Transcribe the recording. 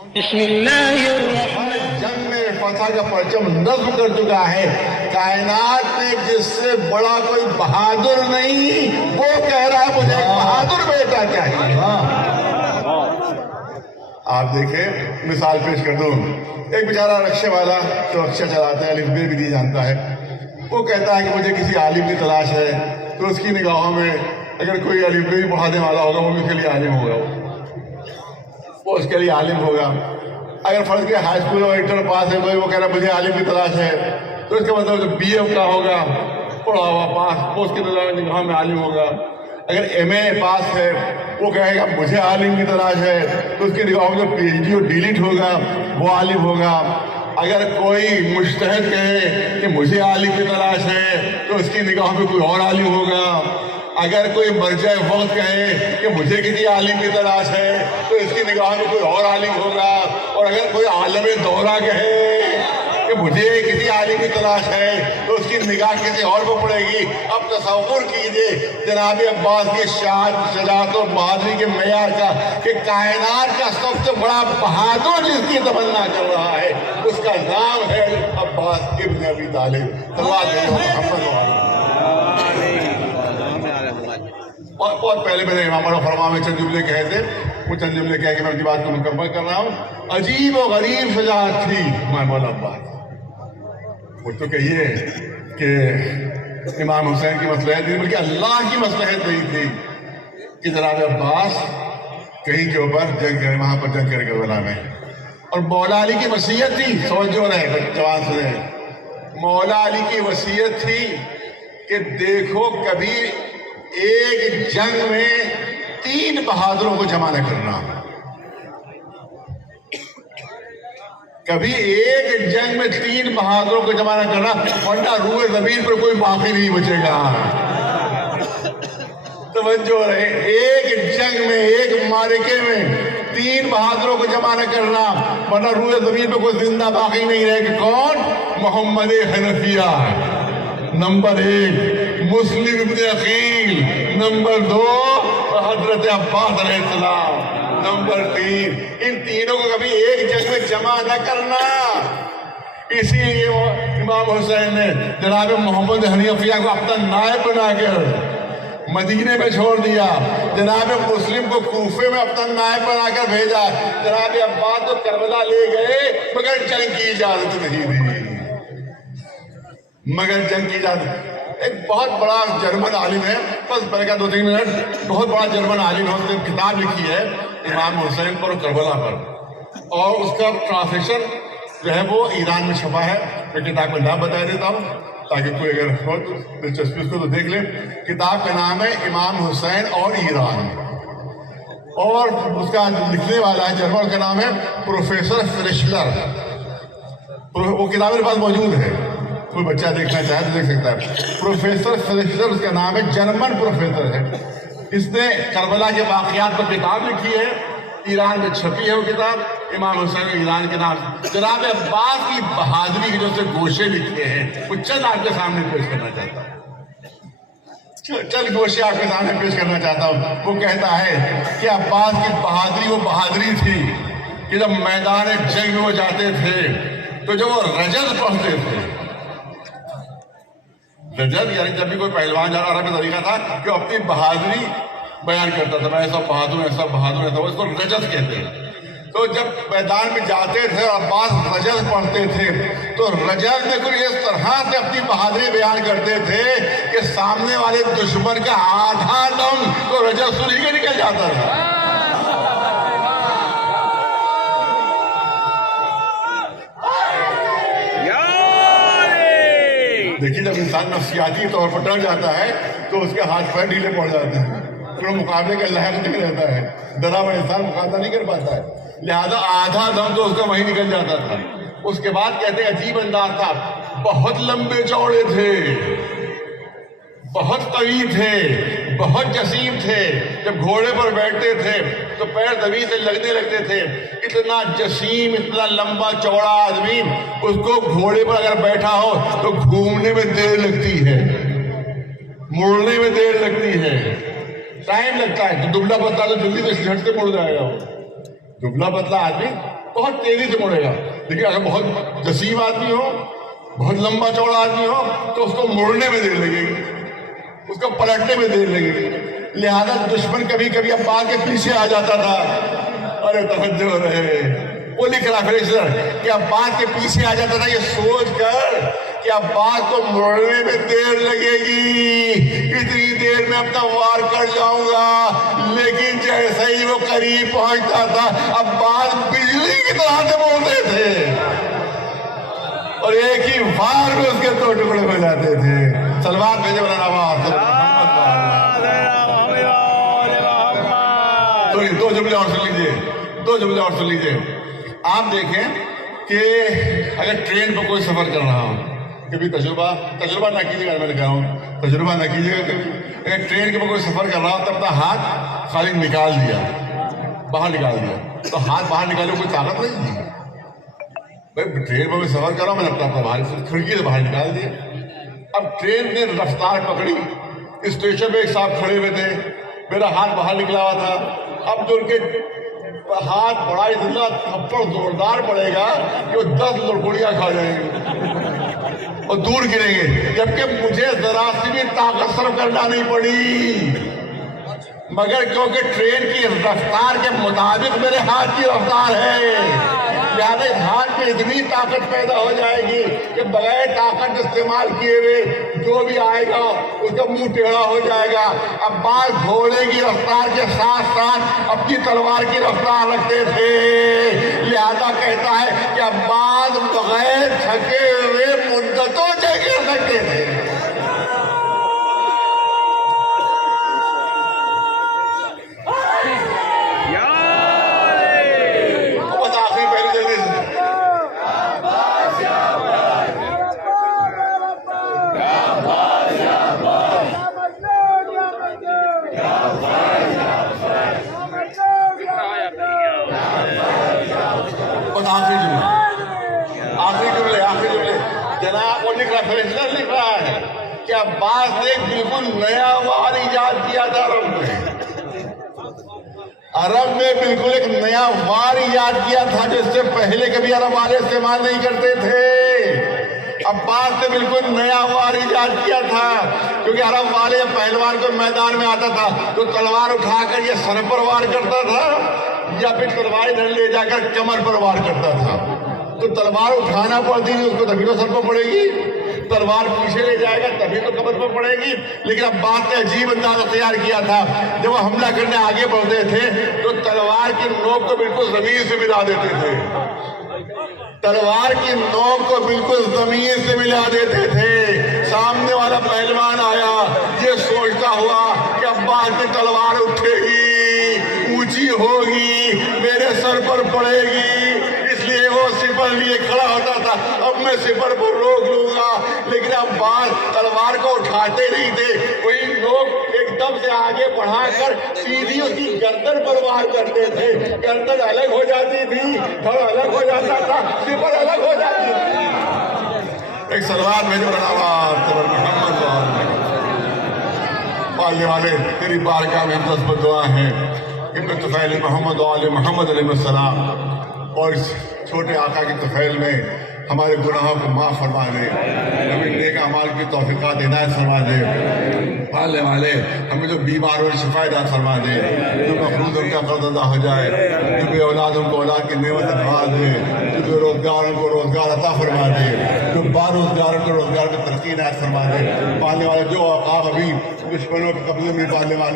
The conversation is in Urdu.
بسم اللہ الرحمن جنگ میں فتح کا پرچم نصب کر چکا ہے. کائنات میں جس سے بڑا کوئی بہادر نہیں، وہ کہہ رہا ہے مجھے ایک بہادر بیٹا چاہیے. آپ دیکھیں، مثال پیش کر دوں. ایک بیچارہ رکشے والا جو رکشہ چلاتا ہے، الف ب بھی نہیں جانتا ہے، وہ کہتا ہے کہ مجھے کسی عالم کی تلاش ہے. تو اس کی نگاہوں میں اگر کوئی الف ب بھی پڑھانے والا ہوگا، وہ بھی اس کے لیے عالم ہوگا، وہ اس کے لیے عالم ہوگا. اگر فرض کے ہائی اسکول اور انٹر پاس ہے کوئی، وہ کہہ رہا ہے مجھے عالم کی تلاش ہے، تو اس کا مطلب بی اے کا ہوگا، پڑھا ہوا پاس، وہ اس کی نگاہ میں عالم ہوگا. اگر ایم اے پاس ہے، وہ کہے گا مجھے عالم کی تلاش ہے، تو اس کی نگاہوں میں جو پی ایچ ڈی اور ڈیلیٹ ہوگا وہ عالم ہوگا. اگر کوئی مجتہد کہے کہ مجھے عالم کی تلاش ہے، تو اس کی نگاہوں میں کوئی اور عالم ہوگا. اگر کوئی مرجع وقت کہے کہ مجھے کسی عالم کی تلاش ہے، تو اس کی نگاہ میں کوئی اور عالم ہوگا. اور اگر کوئی عالم دورہ کہے کہ مجھے کسی عالم کی تلاش ہے، تو اس کی نگاہ کسی اور کو پڑے گی. اب تصور کیجئے جناب عباس کی شجاعت اور بہادری کے معیار کا، کہ کائنات کا سب سے بڑا بہادر جس کی تمنا کر رہا ہے، اس کا نام ہے عباس ابن ابی طالب. محمد اور بہت پہلے میں نے امام فرما میں چند جملے کہے تھے، وہ چند جملے کہہ کے میں اپنی بات کو مکمل کر رہا ہوں. عجیب و غریب شجاعت تھی مولا عباس. وہ تو کہیے کہ امام حسین کی مصلحت نہیں، بلکہ اللہ کی مصلحت نہیں تھی کہ جناب عباس کہیں کے اوپر جنگ کرے، وہاں پر جنگ کرے کربلا میں. اور مولا علی کی وصیت تھی، سمجھو رہے جوان سنے، مولا علی کی وصیت تھی کہ دیکھو کبھی ایک جنگ میں 3 بہادروں کو جمع نہ کرنا. کبھی ایک جنگ میں 3 بہادروں کو جمع نہ کرنا، ورنہ روح زمین پر کوئی باقی نہیں بچے گا. توجہ رہے، ایک جنگ میں، ایک معرکے میں 3 بہادروں کو جمع نہ کرنا، ورنہ روح زمین پر کوئی زندہ باقی نہیں رہے گا. کون؟ محمد حنفیہ نمبر 1، مسلم ابن عقیل نمبر 2، حضرت عباس علیہ السلام نمبر 3. ان تینوں کو کبھی ایک جنگ میں جمع نہ کرنا. اسی لیے امام حسین نے جناب محمد حنفیہ کو اپنا نائب بنا کر مدینے میں چھوڑ دیا، جناب مسلم کو کوفے میں اپنا نائب بنا کر بھیجا، جناب عباس کو کربلا لے گئے، مگر جنگ کی اجازت نہیں دی. مگر جنگ کی اجازت. ایک بہت بڑا جرمن عالم ہے، بس میں نے کہا 2-3 منٹ، بہت بڑا جرمن عالم ہے، اس نے کتاب لکھی ہے امام حسین پر اور کربلا پر، اور اس کا ٹرانسلیشن جو ہے وہ ایران میں چھپا ہے. میں کتاب کا نام بتا دیتا ہوں تاکہ کوئی اگر ہو دلچسپی اس کو تو دیکھ لے. کتاب کا نام ہے امام حسین اور ایران، اور اس کا لکھنے والا ہے جرمن، کا نام ہے پروفیسر فریشلر. وہ کتاب میرے پاس موجود ہے، کوئی بچہ دیکھنا چاہے تو دیکھ سکتا ہے. پروفیسر فریشلر اس کا نام ہے، جرمن پروفیسر ہے. اس نے کربلا کے واقعات پر کتاب لکھی ہے، ایران میں چھپی ہے وہ کتاب، امام حسین ایران کے نام. جناب عباس کی بہادری کے جو سے گوشے لکھے ہیں، وہ چند آپ کے سامنے پیش کرنا چاہتا ہوں. چند گوشے آپ کے سامنے پیش کرنا چاہتا ہوں. وہ کہتا ہے کہ عباس کی بہادری وہ بہادری تھی کہ جب میدان جنگ میں وہ جاتے تھے تو جب وہ رجز پڑھتے تھے، رجز یعنی جب بھی کوئی پہلوان جا رہا طریقہ تھا کہ اپنی بہادری بیان کرتا تھا، میں ایسا بہادر، ایسا بہادر، ایسا، اس کو رجز کہتے ہیں. تو جب میدان میں جاتے تھے اور عباس رجز پڑھتے تھے تو رجز میں کوئی اس طرح سے اپنی بہادری بیان کرتے تھے کہ سامنے والے دشمن کا آدھا دم تو رجز سن کے نکل جاتا تھا. دیکھیے جب انسان نفسیاتی طور پر ڈر جاتا ہے تو اس کے ہاتھ پیر ڈھیلے پڑ جاتے ہیں، پھر مقابلے کا لحاظ نہیں رہتا ہے، ڈرا ہوا انسان مقابلہ نہیں کر پاتا ہے، لہذا آدھا دم تو اس کا وہیں نکل جاتا تھا. اس کے بعد کہتے ہیں عجیب انداز تھا، بہت لمبے چوڑے تھے، بہت قوی تھے، بہت جسیم تھے. جب گھوڑے پر بیٹھتے تھے تو پیر زمین سے لگنے لگتے تھے. اتنا جسیم، اتنا لمبا چوڑا آدمی، اس کو گھوڑے پر اگر بیٹھا ہو تو گھومنے میں دیر لگتی ہے، مڑنے میں دیر لگتی ہے، ٹائم لگتا ہے. دبلا پتلا تو جلدی سے جھٹ سے مڑ جائے گا. دبلا پتلا آدمی بہت تیزی سے مڑے گا. لیکن اگر بہت جسیم آدمی ہو, بہت لمبا چوڑا آدمی ہو, تو اس کو مڑنے میں دیر لگے گی, اس کو پلٹنے میں دیر لگے گی. لہذا دشمن کبھی کبھی عباس کے پیچھے آ جاتا تھا. ارے توجہ رہے, وہ لکھ رہا فریشر کہ عباس کے پیچھے آ جاتا تھا یہ سوچ کر کہ عباس کو مڑنے میں دیر لگے گی, اتنی دیر میں اپنا وار کر جاؤں گا. لیکن جیسے ہی وہ قریب پہنچتا تھا عباس بجلی کی طرح سے بولتے تھے اور ایک ہی وار میں اس کے 2 ٹکڑے ہو جاتے تھے. سلوات بھیجے مولانا عباس. 2 جملے اور سن لیجیے, 2 جملے اور سن لیجیے. آپ دیکھیں کہ اگر ٹرین پر کوئی سفر کر رہا ہوں, کبھی تجربہ نہ کیجیے گا, میں نے کہا ہوں تجربہ نہ کیجیے گا. اگر ٹرین کے پر کوئی سفر کر رہا ہوں تو اپنا ہاتھ خالی نکال دیا, باہر نکال دیا, تو ہاتھ باہر نکالے کوئی طاقت نہیں تھی. بھائی ٹرین پر میں سفر کر رہا ہوں, میں نے اپنا باہر کھڑکی سے باہر نکال دیا. اب ٹرین نے رفتار پکڑی, اسٹیشن پہ ایک صاحب کھڑے ہوئے تھے, میرا ہاتھ باہر نکلا ہوا تھا. اب جو ان کے ہاتھ بڑا اتنا تھپڑ زوردار پڑے گا کہ وہ 10 لڑکڑیاں کھا جائیں گے اور دور گریں گے, جبکہ مجھے ذرا سی بھی طاقت صرف کرنا نہیں پڑی, مگر کیونکہ ٹرین کی رفتار کے مطابق میرے ہاتھ کی رفتار ہے, لہٰذا اس ہاتھ میں اتنی طاقت پیدا ہو جائے گی کہ بغیر طاقت استعمال کیے ہوئے جو بھی آئے گا اس کا منہ ٹیڑھا ہو جائے گا. عباس گھوڑے کی رفتار کے ساتھ ساتھ اپنی تلوار کی رفتار رکھتے تھے, لہذا کہتا ہے کہ عباس بغیر تھکے ہوئے مدتوں سے گر سکتے تھے. لکھ رہا ہے کہ عباس نے بالکل نیا وار ایجاد کیا تھا عرب میں بالکل ایک نیا وار ایجاد کیا تھا جو اس سے پہلے کبھی عرب والے استعمال نہیں کرتے تھے. عباس نے بالکل نیا وار ایجاد کیا تھا, کیونکہ عرب والے پہلوان کو میدان میں آتا تھا تو تلوار اٹھا کر یہ سر پر وار کرتا تھا یا پھر تلوار ادھر لے جا کر کمر پر وار کرتا تھا. تو تلوار اٹھانا پڑتی تھی اس کو, تبھی تو سر پر پڑے گی, تلوار پیچھے لے جائے گا تبھی تو کمر پر پڑے گی. لیکن عباس نے عجیب انداز اختیار کیا تھا, جب وہ حملہ کرنے آگے بڑھتے تھے تو تلوار کی نوک کو بالکل زمین سے ملا دیتے تھے, تلوار کی نوک کو بالکل زمین سے ملا دیتے تھے. سامنے والا پہلوان آیا یہ سوچتا ہوا کہ عباس کی تلوار اٹھے گی, اونچی ہوگی, میرے سر پر پڑے گی, اس لیے وہ سپر لیے کھڑا ہوتا تھا, اب میں سپر پر روک لوں گا. لیکن عباس تلوار کو اٹھاتے نہیں تھے, وہی لوگ ایک دم سے آگے بڑھا کر سیدھی اس کی گردن پر وار کرتے تھے. گردن الگ ہو جاتی تھی, دھڑ الگ ہو جاتا تھا, سپر الگ ہو جاتی تھی. ایک سلوات میں جو محمد پالنے والے تیری بارگاہ میں ہم 10 دعا ہیں ابن طفیل محمد و آل محمد علیہ السلام, اور اس چھوٹے آقا کی طفیل میں ہمارے گناہوں کو معاف فرما دے, ہمیں نیک اعمال کی توفیقات عنایت فرما دے. پالنے والے ہمیں جو بیمار ہو شفا عطا فرما دے, جو مقروض ان کا قرض ادا ہو جائے, جو بے اولاد ان کو اولاد کی نعمت بڑھا دے, جو بے روزگار ان کو روزگار عطا فرما دے, جو باروزگار ان کو روزگار میں ترقی عنایت فرما دے. پالنے والے جو اوقاف ابھی دشمنوں کے قبضے میں پالنے والے